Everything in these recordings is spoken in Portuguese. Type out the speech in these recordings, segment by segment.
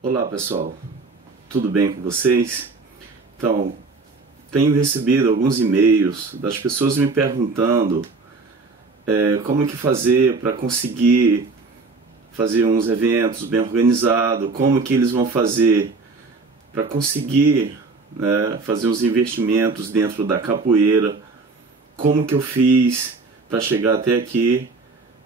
Olá pessoal, tudo bem com vocês? Então, tenho recebido alguns e-mails das pessoas me perguntando como que fazer para conseguir fazer uns eventos bem organizados, como que eles vão fazer para conseguir, né, fazer uns investimentos dentro da capoeira, como que eu fiz para chegar até aqui,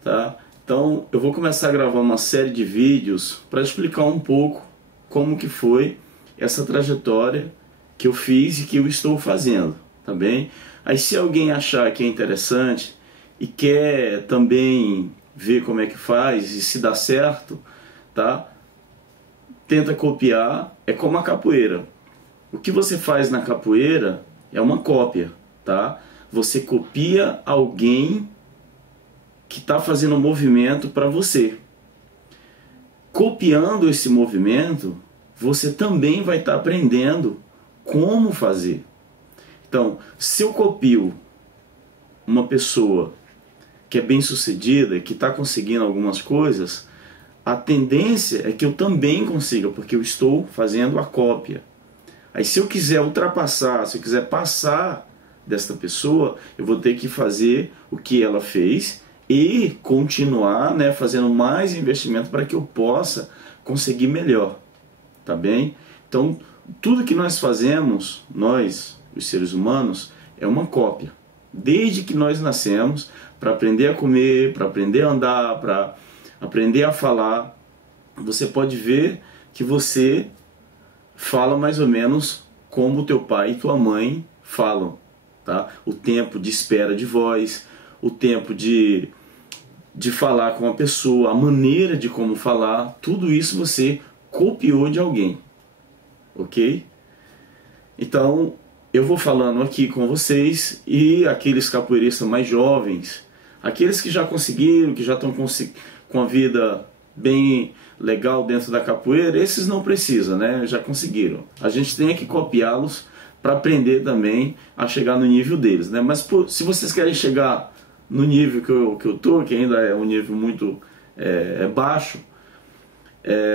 tá? Então eu vou começar a gravar uma série de vídeos para explicar um pouco como que foi essa trajetória que eu fiz e que eu estou fazendo, tá bem? Aí se alguém achar que é interessante e quer também ver como é que faz e se dá certo, tá? Tenta copiar, é como a capoeira. O que você faz na capoeira é uma cópia, tá? Você copia alguém que está fazendo um movimento para você. Copiando esse movimento, você também vai estar aprendendo como fazer. Então, se eu copio uma pessoa que é bem sucedida, que está conseguindo algumas coisas, a tendência é que eu também consiga, porque eu estou fazendo a cópia. Aí se eu quiser ultrapassar, se eu quiser passar desta pessoa, eu vou ter que fazer o que ela fez e continuar, né, fazendo mais investimento para que eu possa conseguir melhor, tá bem? Então, tudo que nós fazemos, nós, os seres humanos, é uma cópia. Desde que nós nascemos, para aprender a comer, para aprender a andar, para aprender a falar, você pode ver que você fala mais ou menos como teu pai e tua mãe falam, tá? O tempo de espera de voz, o tempo de falar com a pessoa, a maneira de como falar, tudo isso você copiou de alguém, ok? Então, eu vou falando aqui com vocês e aqueles capoeiristas mais jovens, aqueles que já conseguiram, que já estão com a vida bem legal dentro da capoeira, esses não precisam, né? Já conseguiram. A gente tem que copiá-los para aprender também a chegar no nível deles, né? Mas se vocês querem chegar no nível que eu tô, que ainda é um nível muito baixo,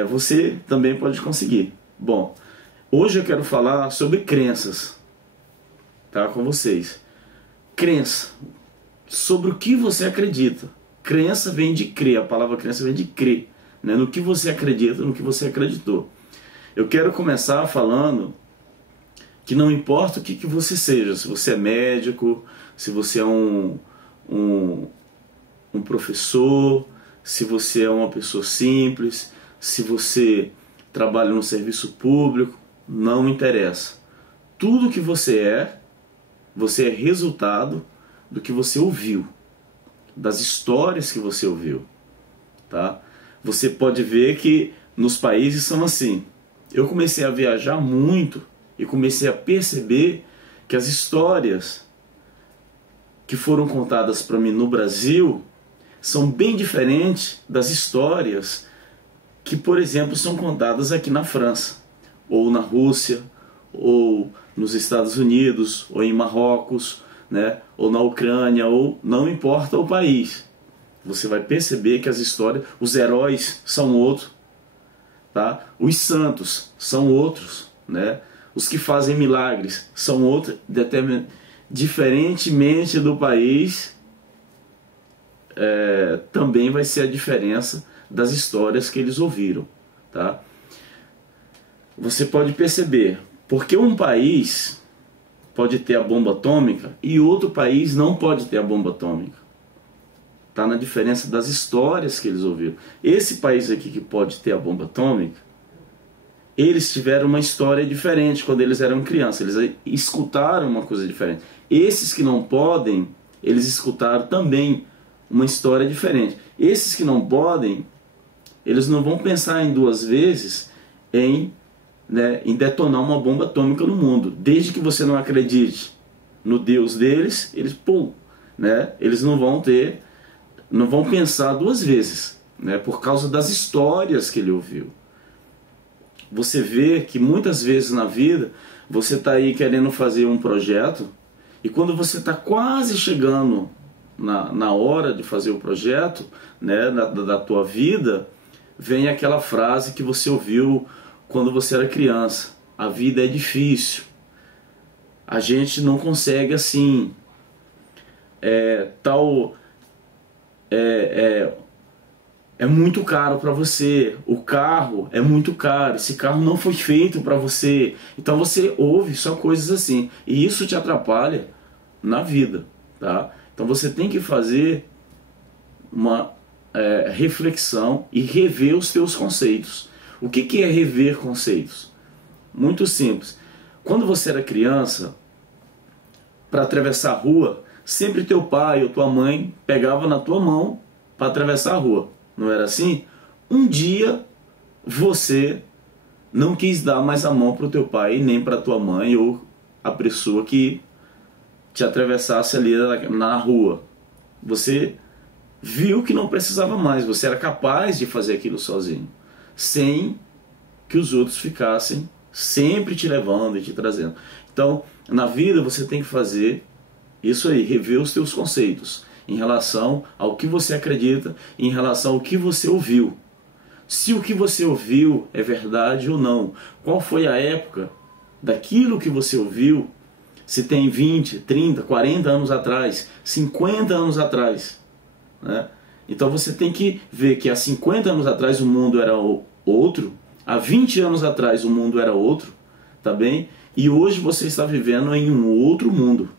você também pode conseguir. Bom, hoje eu quero falar sobre crenças, tá, com vocês. Crença, sobre o que você acredita. Crença vem de crer, a palavra crença vem de crer, né, no que você acredita, no que você acreditou. Eu quero começar falando que não importa o que você seja, se você é médico, se você é um professor, se você é uma pessoa simples, se você trabalha no serviço público, não interessa. Tudo que você é resultado do que você ouviu, das histórias que você ouviu, tá? Você pode ver que nos países são assim. Eu comecei a viajar muito e comecei a perceber que as histórias que foram contadas para mim no Brasil são bem diferentes das histórias que, por exemplo, são contadas aqui na França, ou na Rússia, ou nos Estados Unidos, ou em Marrocos, né, ou na Ucrânia, ou não importa o país. Você vai perceber que as histórias, os heróis são outros, tá? Os santos são outros, né? Os que fazem milagres são outros, diferentemente do país, também vai ser a diferença das histórias que eles ouviram, tá? Você pode perceber, porque um país pode ter a bomba atômica e outro país não pode ter a bomba atômica. Tá na diferença das histórias que eles ouviram. Esse país aqui que pode ter a bomba atômica, eles tiveram uma história diferente quando eles eram crianças, eles escutaram uma coisa diferente. Esses que não podem, eles escutaram também uma história diferente. Esses que não podem, eles não vão pensar em duas vezes em detonar uma bomba atômica no mundo. Desde que você não acredite no Deus deles, eles não vão pensar duas vezes, né, por causa das histórias que ele ouviu. Você vê que muitas vezes na vida você está aí querendo fazer um projeto e quando você está quase chegando na hora de fazer o projeto, né, da tua vida, vem aquela frase que você ouviu quando você era criança. A vida é difícil. A gente não consegue assim, é muito caro para você, o carro é muito caro, esse carro não foi feito para você. Então você ouve só coisas assim, e isso te atrapalha na vida, tá? Então você tem que fazer uma reflexão e rever os teus conceitos. O que é rever conceitos? Muito simples. Quando você era criança, para atravessar a rua, sempre teu pai ou tua mãe pegava na tua mão para atravessar a rua. Não era assim? Um dia você não quis dar mais a mão para o teu pai, nem para tua mãe ou a pessoa que te atravessasse ali na rua. Você viu que não precisava mais, você era capaz de fazer aquilo sozinho, sem que os outros ficassem sempre te levando e te trazendo. Então, na vida você tem que fazer isso aí, rever os teus conceitos em relação ao que você acredita, em relação ao que você ouviu. Se o que você ouviu é verdade ou não. Qual foi a época daquilo que você ouviu? Se tem 20, 30, 40 anos atrás, 50 anos atrás, né? Então você tem que ver que há 50 anos atrás o mundo era outro, há 20 anos atrás o mundo era outro, tá bem? E hoje você está vivendo em um outro mundo.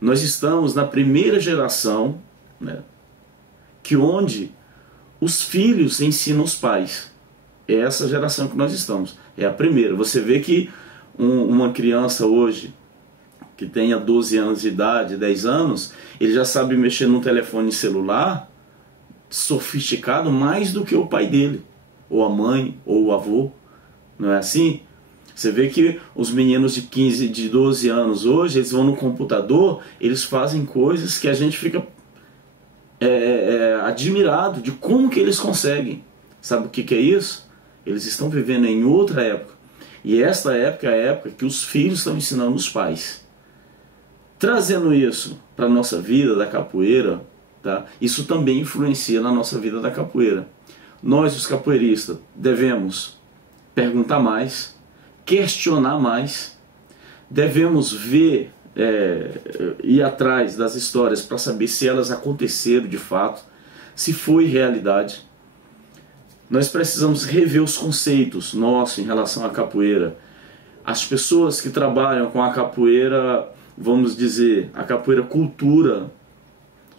Nós estamos na primeira geração, né, que onde os filhos ensinam os pais. É essa geração que nós estamos. É a primeira. Você vê que uma criança hoje que tenha 12 anos de idade, 10 anos, ele já sabe mexer num telefone celular sofisticado mais do que o pai dele, ou a mãe, ou o avô. Não é assim? Você vê que os meninos de 15, de 12 anos hoje, eles vão no computador, eles fazem coisas que a gente fica admirado de como que eles conseguem. Sabe o que é isso? Eles estão vivendo em outra época. E esta época é a época que os filhos estão ensinando os pais. Trazendo isso para a nossa vida da capoeira, tá? Isso também influencia na nossa vida da capoeira. Nós, os capoeiristas, devemos perguntar mais, questionar mais, devemos ver, ir atrás das histórias para saber se elas aconteceram de fato, se foi realidade. Nós precisamos rever os conceitos nossos em relação à capoeira. As pessoas que trabalham com a capoeira, vamos dizer, a capoeira cultura,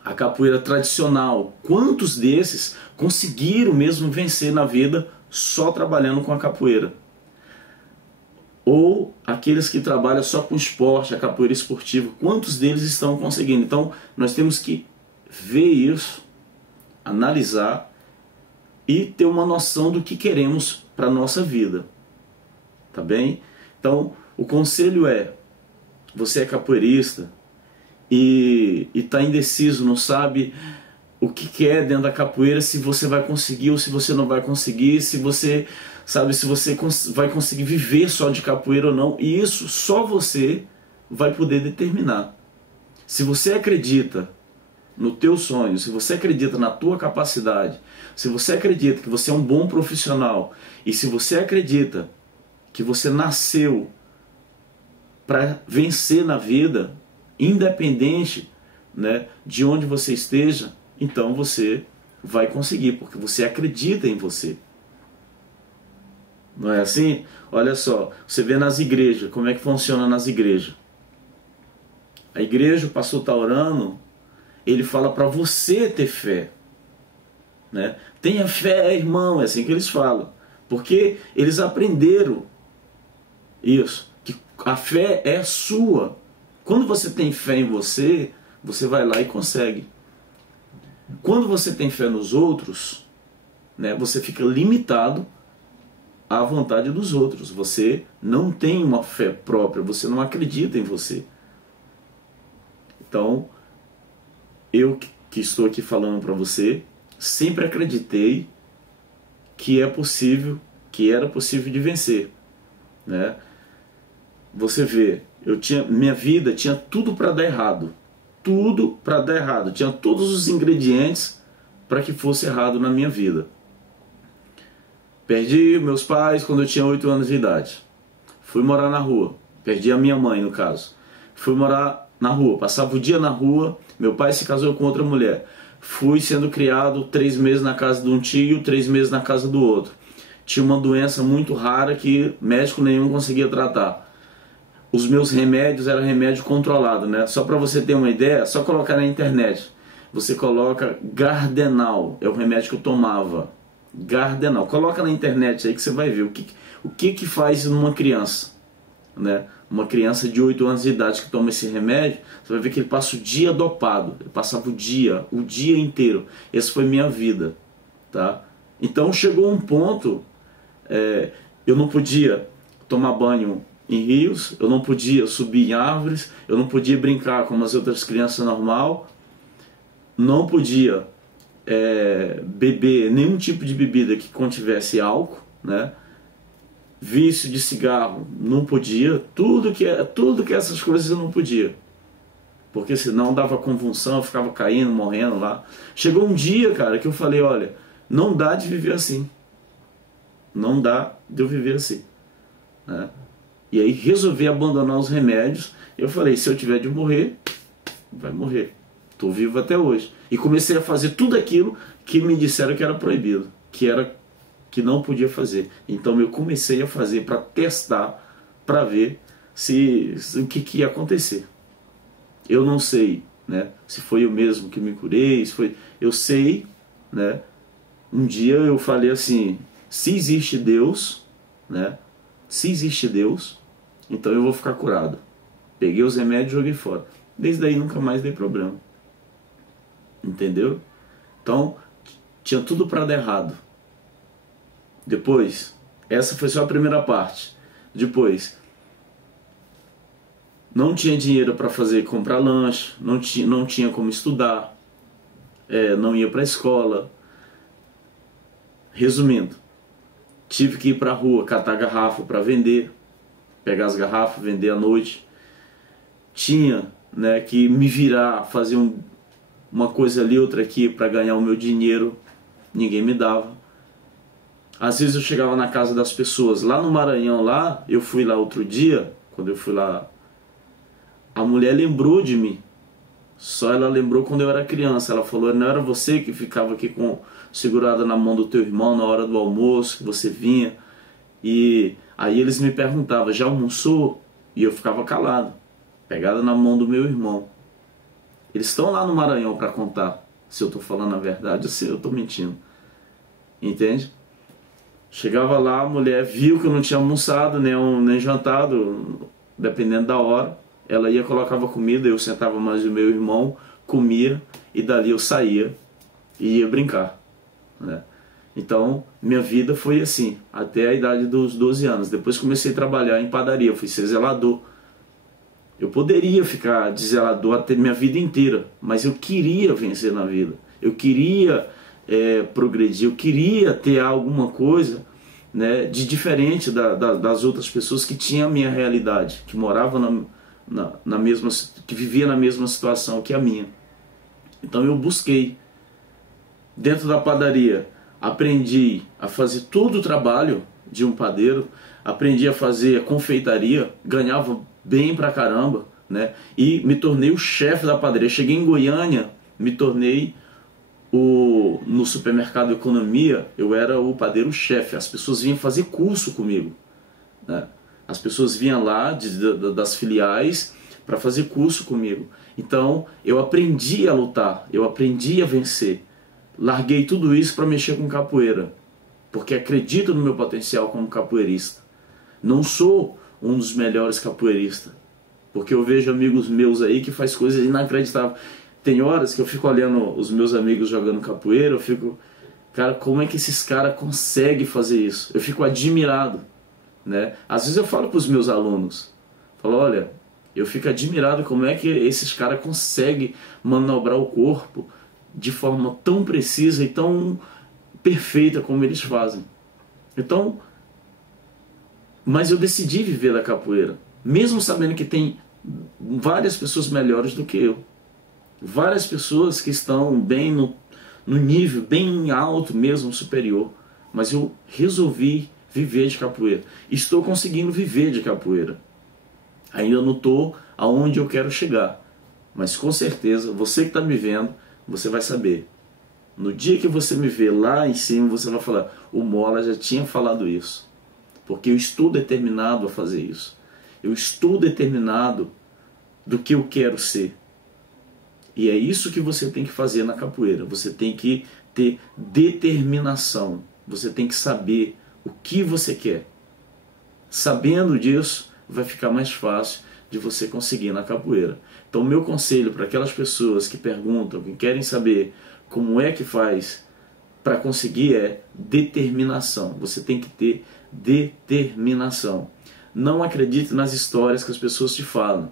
a capoeira tradicional, quantos desses conseguiram mesmo vencer na vida só trabalhando com a capoeira? Ou aqueles que trabalham só com esporte, a capoeira esportiva, quantos deles estão conseguindo? Então nós temos que ver isso, analisar e ter uma noção do que queremos para a nossa vida, tá bem? Então o conselho é: você é capoeirista e está indeciso, não sabe o que quer dentro da capoeira, se você vai conseguir ou se você não vai conseguir, se você sabe se você vai conseguir viver só de capoeira ou não. E isso só você vai poder determinar. Se você acredita no teu sonho, se você acredita na tua capacidade, se você acredita que você é um bom profissional e se você acredita que você nasceu para vencer na vida, independente, né, de onde você esteja, então você vai conseguir, porque você acredita em você. Não é assim? Olha só, você vê nas igrejas, como é que funciona nas igrejas. A igreja, o pastor está orando, ele fala para você ter fé, né? Tenha fé, irmão, é assim que eles falam, porque eles aprenderam isso, que a fé é sua. Quando você tem fé em você, você vai lá e consegue. Quando você tem fé nos outros, né, você fica limitado à vontade dos outros. Você não tem uma fé própria, você não acredita em você. Então, eu que estou aqui falando para você, sempre acreditei que é possível, que era possível de vencer, né? Você vê, minha vida tinha tudo para dar errado. Tudo para dar errado. Tinha todos os ingredientes para que fosse errado na minha vida. Perdi meus pais quando eu tinha 8 anos de idade. Fui morar na rua. Perdi a minha mãe, no caso. Fui morar na rua, passava o dia na rua. Meu pai se casou com outra mulher. Fui sendo criado 3 meses na casa de um tio, 3 meses na casa do outro. Tinha uma doença muito rara que médico nenhum conseguia tratar. Os meus remédios eram remédio controlado, né? Só para você ter uma ideia, só colocar na internet. Você coloca Gardenal, é o remédio que eu tomava. Gardenal. Coloca na internet aí que você vai ver o que faz numa criança, né? Uma criança de 8 anos de idade que toma esse remédio, você vai ver que ele passa o dia dopado. Ele passava o dia inteiro. Essa foi minha vida, tá? Então chegou um ponto, eu não podia tomar banho em rios, eu não podia subir em árvores, eu não podia brincar como as outras crianças normal, não podia beber nenhum tipo de bebida que contivesse álcool, né? Vício de cigarro, não podia, tudo que essas coisas eu não podia, porque senão dava convulsão, eu ficava caindo, morrendo lá. Chegou um dia, cara, que eu falei, olha, não dá de viver assim, não dá de eu viver assim, né? E aí resolvi abandonar os remédios. Eu falei, se eu tiver de morrer, vai morrer, estou vivo até hoje. E comecei a fazer tudo aquilo que me disseram que era proibido, que não podia fazer. Então eu comecei a fazer para testar, para ver o que ia acontecer. Eu não sei, né, se foi eu mesmo que me curei, eu sei, né, um dia eu falei assim, se existe Deus, né, se existe Deus, então eu vou ficar curado. Peguei os remédios e joguei fora. Desde aí nunca mais dei problema. Entendeu? Então tinha tudo para dar errado. Depois, essa foi só a primeira parte. Depois, não tinha dinheiro para comprar lanche, não tinha como estudar, não ia para a escola. Resumindo, tive que ir para a rua catar garrafa para vender, pegar as garrafas, vender à noite. Tinha, né, que me virar, fazer uma coisa ali, outra aqui para ganhar o meu dinheiro. Ninguém me dava. Às vezes eu chegava na casa das pessoas, lá no Maranhão, lá, eu fui lá outro dia, quando eu fui lá, a mulher lembrou de mim. Só ela lembrou quando eu era criança. Ela falou, não era você que ficava aqui segurada na mão do teu irmão na hora do almoço, que você vinha. E aí eles me perguntavam, já almoçou? E eu ficava calado, pegada na mão do meu irmão. Eles estão lá no Maranhão para contar se eu estou falando a verdade ou se eu estou mentindo. Entende? Chegava lá, a mulher viu que eu não tinha almoçado, nem jantado, dependendo da hora. Ela ia, colocava comida, eu sentava mais o meu irmão, comia, e dali eu saía e ia brincar, né? Então, minha vida foi assim, até a idade dos 12 anos. Depois comecei a trabalhar em padaria, fui ser zelador. Eu poderia ficar de zelador até minha vida inteira, mas eu queria vencer na vida. Eu queria progredir, eu queria ter alguma coisa, né, de diferente das outras pessoas que tinham a minha realidade, que moravam na mesma, que vivia na mesma situação que a minha. Então eu busquei. Dentro da padaria, aprendi a fazer todo o trabalho de um padeiro, aprendi a fazer a confeitaria, ganhava bem pra caramba, né? E me tornei o chefe da padaria. Cheguei em Goiânia, me tornei no supermercado Economia, eu era o padeiro-chefe. As pessoas vinham fazer curso comigo, né? As pessoas vinham lá das filiais para fazer curso comigo. Então eu aprendi a lutar, eu aprendi a vencer. Larguei tudo isso para mexer com capoeira, porque acredito no meu potencial como capoeirista. Não sou um dos melhores capoeiristas, porque eu vejo amigos meus aí que faz coisas inacreditáveis. Tem horas que eu fico olhando os meus amigos jogando capoeira, eu fico, cara, como é que esses caras conseguem fazer isso? Eu fico admirado, né? Às vezes eu falo para os meus alunos, falo, olha, eu fico admirado como é que esses caras conseguem manobrar o corpo de forma tão precisa e tão perfeita como eles fazem. Então, mas eu decidi viver da capoeira, mesmo sabendo que tem várias pessoas melhores do que eu. Várias pessoas que estão bem no nível bem alto mesmo, superior. mas eu resolvi viver de capoeira. Estou conseguindo viver de capoeira. Ainda não estou aonde eu quero chegar, mas com certeza, você que está me vendo, você vai saber. No dia que você me ver lá em cima, você vai falar, o Mola já tinha falado isso. Porque eu estou determinado a fazer isso. Eu estou determinado do que eu quero ser. E é isso que você tem que fazer na capoeira. Você tem que ter determinação. Você tem que saber o que você quer. Sabendo disso, vai ficar mais fácil de você conseguir na capoeira. Então, meu conselho para aquelas pessoas que perguntam, que querem saber como é que faz para conseguir é determinação. Você tem que ter determinação. Não acredite nas histórias que as pessoas te falam.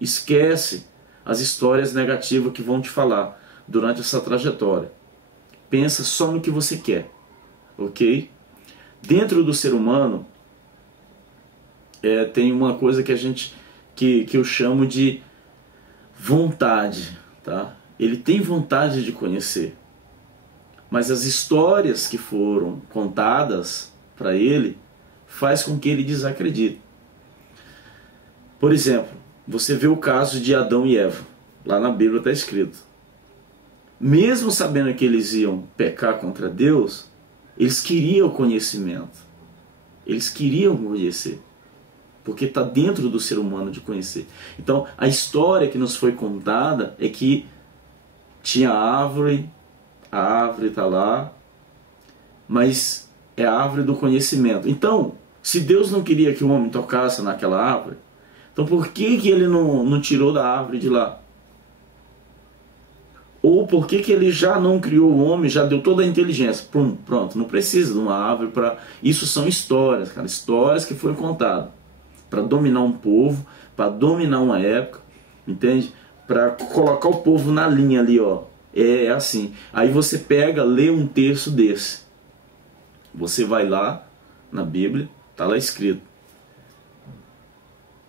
Esquece as histórias negativas que vão te falar durante essa trajetória. Pensa só no que você quer, ok? Dentro do ser humano, tem uma coisa que eu chamo de vontade, tá? Ele tem vontade de conhecer, mas as histórias que foram contadas para ele faz com que ele desacredite. Por exemplo, você vê o caso de Adão e Eva, lá na Bíblia está escrito. Mesmo sabendo que eles iam pecar contra Deus, eles queriam conhecimento. Eles queriam conhecer, porque está dentro do ser humano de conhecer. Então, a história que nos foi contada é que tinha a árvore está lá, mas é a árvore do conhecimento. Então, se Deus não queria que o homem tocasse naquela árvore, então por que ele não tirou da árvore de lá? Ou por que ele já não criou o homem, já deu toda a inteligência? Pronto, não precisa de uma árvore para... Isso são histórias, cara, histórias que foram contadas para dominar um povo, para dominar uma época, entende? Para colocar o povo na linha ali, ó. É assim. Aí você pega, lê um texto desse. Você vai lá na Bíblia, tá lá escrito: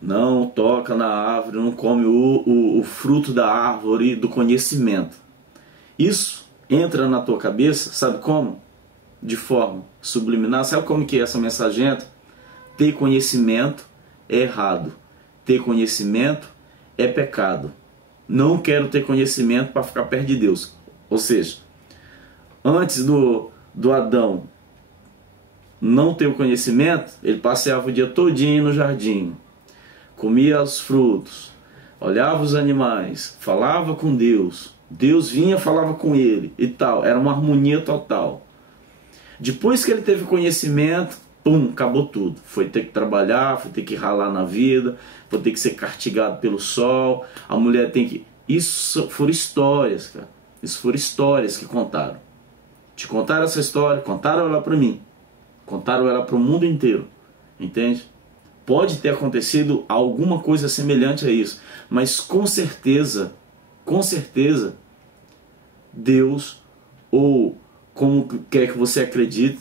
não toca na árvore, não come o fruto da árvore do conhecimento. Isso entra na tua cabeça, sabe como? De forma subliminar. Sabe como que é essa mensagem entra? Ter conhecimento é errado. Ter conhecimento é pecado. Não quero ter conhecimento para ficar perto de Deus. Ou seja, antes do Adão não ter o conhecimento, ele passeava o dia todinho no jardim, comia os frutos, olhava os animais, falava com Deus, Deus vinha, falava com ele e tal, era uma harmonia total. Depois que ele teve conhecimento, acabou tudo. Foi ter que trabalhar, foi ter que ralar na vida, foi ter que ser castigado pelo sol, a mulher tem que... Isso foram histórias, cara. Isso foram histórias que contaram. Te contaram essa história, contaram ela para mim, contaram ela para o mundo inteiro, entende? Pode ter acontecido alguma coisa semelhante a isso, mas com certeza, Deus, ou como quer que você acredite,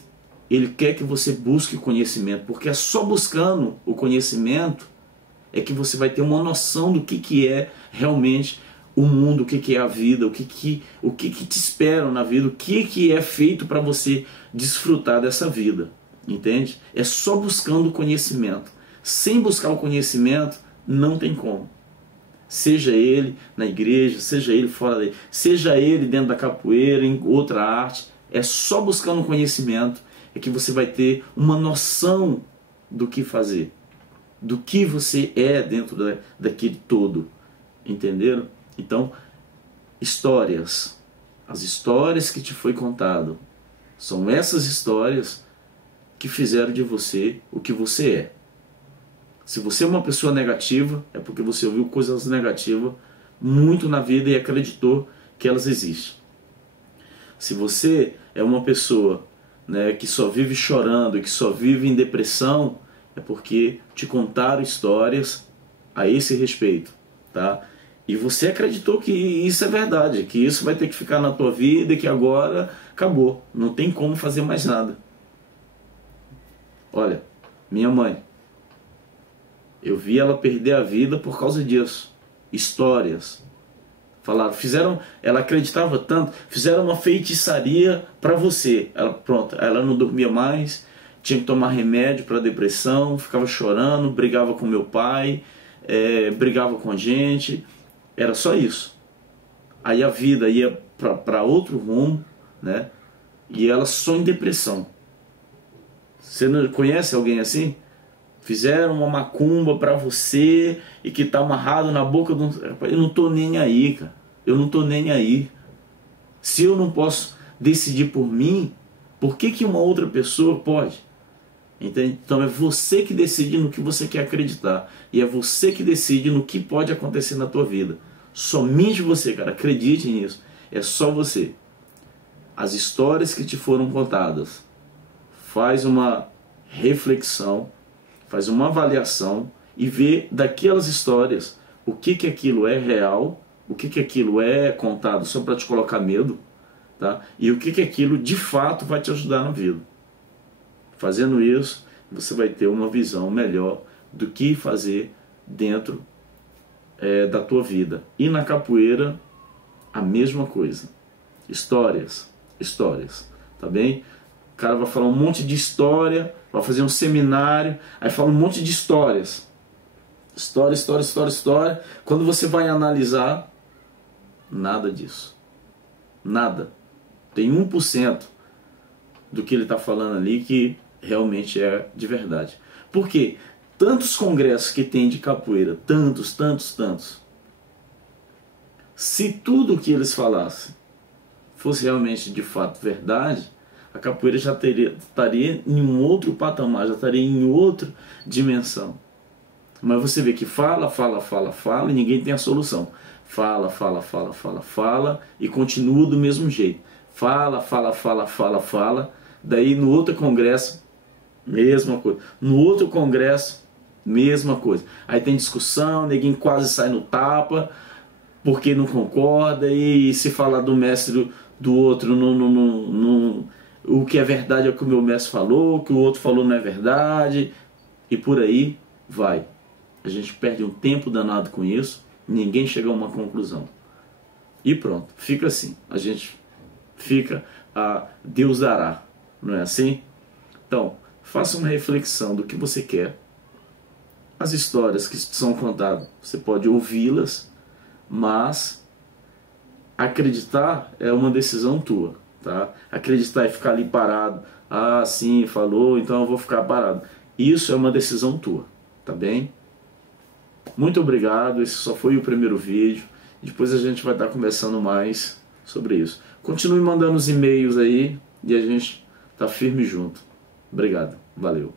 Ele quer que você busque conhecimento, porque é só buscando o conhecimento é que você vai ter uma noção do que é realmente o mundo, o que é a vida, o que te espera na vida, o que é feito para você desfrutar dessa vida, entende? É só buscando o conhecimento. Sem buscar o conhecimento, não tem como. Seja ele na igreja, seja ele fora dele, seja ele dentro da capoeira, em outra arte, é só buscando o conhecimento é que você vai ter uma noção do que fazer, do que você é dentro daquele todo, entenderam? Então, histórias, as histórias que te foi contado, são essas histórias que fizeram de você o que você é. Se você é uma pessoa negativa, é porque você ouviu coisas negativas muito na vida e acreditou que elas existem. Se você é uma pessoa, né, que só vive chorando, que só vive em depressão, é porque te contaram histórias a esse respeito, tá? E você acreditou que isso é verdade, que isso vai ter que ficar na tua vida e que agora acabou, não tem como fazer mais nada. Olha, minha mãe, eu vi ela perder a vida por causa disso. Histórias Falaram, ela acreditava tanto, fizeram uma feitiçaria para você. Ela não dormia mais, tinha que tomar remédio para depressão, ficava chorando, brigava com meu pai, brigava com a gente, era só isso. Aí a vida ia para outro rumo, né? E ela só em depressão. Você não conhece alguém assim? Fizeram uma macumba para você e que tá amarrado na boca de um... Eu não tô nem aí, cara. Eu não tô nem aí. Se eu não posso decidir por mim, por que uma outra pessoa pode? Entende? Então é você que decide no que você quer acreditar. E é você que decide no que pode acontecer na tua vida. Somente você, cara. Acredite nisso. É só você. As histórias que te foram contadas. Faz uma reflexão, faz uma avaliação e vê daquelas histórias o que aquilo é real, o que aquilo é contado só para te colocar medo, tá? E o que aquilo de fato vai te ajudar na vida. Fazendo isso, você vai ter uma visão melhor do que fazer dentro da tua vida. E na capoeira, a mesma coisa. Histórias, tá bem? O cara vai falar um monte de história, vai fazer um seminário, aí fala um monte de histórias. História. Quando você vai analisar, nada disso. Nada. Tem 1% do que ele está falando ali que realmente é de verdade. Por quê? Tantos congressos que tem de capoeira, tantos. Se tudo o que eles falassem fosse realmente de fato verdade, a capoeira já estaria em um outro patamar, já estaria em outra dimensão. Mas você vê que fala e ninguém tem a solução. Fala e continua do mesmo jeito. Fala. Daí no outro congresso, mesma coisa. No outro congresso, mesma coisa. Aí tem discussão, ninguém quase sai no tapa, porque não concorda, e se falar do mestre do outro, o que é verdade é o que o meu mestre falou, o que o outro falou não é verdade, e por aí vai. A gente perde um tempo danado com isso, ninguém chega a uma conclusão. E pronto, fica assim. A gente fica a Deus dará, não é assim? Então, faça uma reflexão do que você quer. As histórias que são contadas, você pode ouvi-las, mas acreditar é uma decisão tua, tá? Acreditar e ficar ali parado, sim, falou, então eu vou ficar parado. Isso é uma decisão tua, tá bem? Muito obrigado, esse só foi o primeiro vídeo. Depois a gente vai estar conversando mais sobre isso. Continue mandando os e-mails aí e a gente tá firme junto. Obrigado, valeu.